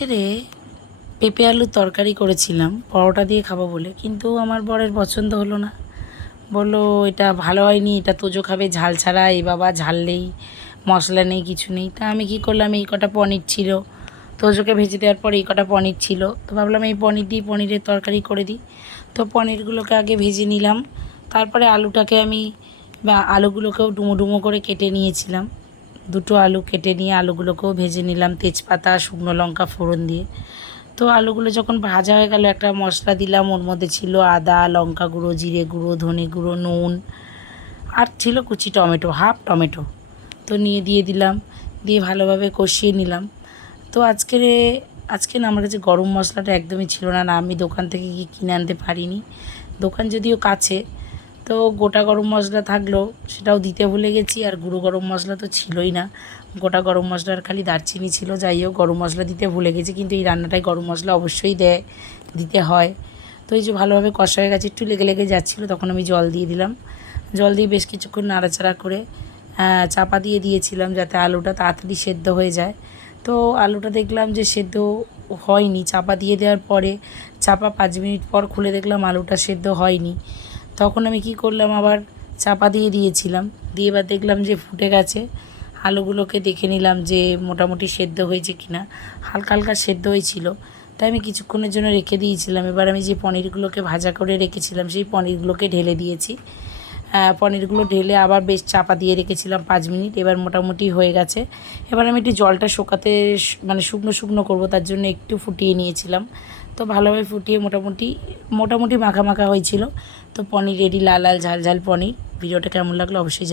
রে পেঁপে আলুর তরকারি করেছিলাম পরোটা দিয়ে খাবো বলে, কিন্তু আমার বরের পছন্দ হলো না। বললো এটা ভালো হয়নি, এটা তোজো খাবে ঝাল ছাড়া। এই বাবা ঝাল নেই, মশলা নেই, কিছু নেই। তা আমি কি করলাম, এই কটা পনির ছিল, তোজোকে ভেজে দেওয়ার পর এই কটা পনির ছিল, তো ভাবলাম এই পনির দিয়ে পনিরের তরকারি করে দিই। তো পনিরগুলোকে আগে ভেজে নিলাম, তারপরে আলুটাকে আমি আলুগুলোকেও ডুমো ডুমো করে কেটে নিয়েছিলাম। দুটো আলু কেটে নিয়ে আলুগুলোকেও ভেজে নিলাম তেজপাতা শুকনো লঙ্কা ফোড়ন দিয়ে। তো আলুগুলো যখন ভাজা হয়ে গেল, একটা মশলা দিলাম, ওর মধ্যে ছিল আদা লঙ্কা গুঁড়ো, জিরে গুঁড়ো, ধনে গুঁড়ো, নুন, আর ছিল কুচি টমেটো, হাফ টমেটো। তো দিয়ে দিলাম, দিয়ে ভালোভাবে কষিয়ে নিলাম। তো আজকে না আমার কাছে গরম মশলাটা একদমই ছিল না, না আমি দোকান থেকে গিয়ে কিনে আনতে পারিনি। দোকান যদিও কাছে, তো গোটা গরম মশলা থাকলেও সেটাও দিতে ভুলে গেছি, আর গুঁড়ো গরম মশলা তো ছিলই না। গোটা গরম মশলার খালি দারচিনি ছিল। যাই হোক, গরম মশলা দিতে ভুলে গেছি, কিন্তু এই রান্নাটায় গরম মশলা অবশ্যই দিতে হয়। তো এই যে ভালোভাবে কষা হয়ে গেছে, একটু লেগে লেগে যাচ্ছিলো, তখন আমি জল দিয়ে দিলাম। জল দিয়ে বেশ কিছুক্ষণ নাড়াচাড়া করে চাপা দিয়ে দিয়েছিলাম, যাতে আলুটা তাড়াতাড়ি সেদ্ধ হয়ে যায়। তো আলুটা দেখলাম যে সেদ্ধ হয়নি, চাপা দিয়ে দেওয়ার পরে চাপা 5 মিনিট পর খুলে দেখলাম আলুটা সেদ্ধ হয়নি। তখন আমি কি করলাম, আবার চাপা দিয়ে দিয়েছিলাম, দিয়ে এবার দেখলাম যে ফুটে গেছে। আলুগুলোকে দেখে নিলাম যে মোটামুটি সেদ্ধ হয়েছে কিনা। হালকা হালকা সেদ্ধ হয়েছিল, তাই আমি কিছুক্ষণের জন্য রেখে দিয়েছিলাম। এবার আমি যে পনিরগুলোকে ভাজা করে রেখেছিলাম সেই পনিরগুলোকে ঢেলে দিয়েছি। পনিরগুলো ঢেলে আবার বেশ চাপা দিয়ে রেখেছিলাম 5 মিনিট। এবার মোটামুটি হয়ে গেছে। এবার আমি একটু জলটা শুকাতে মানে শুকনো শুকনো করবো, তার জন্য একটু ফুটিয়ে নিয়েছিলাম। তো ভালোভাবে ফুটিয়ে মোটামুটি মোটামুটি মাখা মাখা হয়েছিল। তো পনির রেডি, লাল লাল ঝাল ঝাল পনির। ভিডিওটা কেমন লাগলো অবশ্যই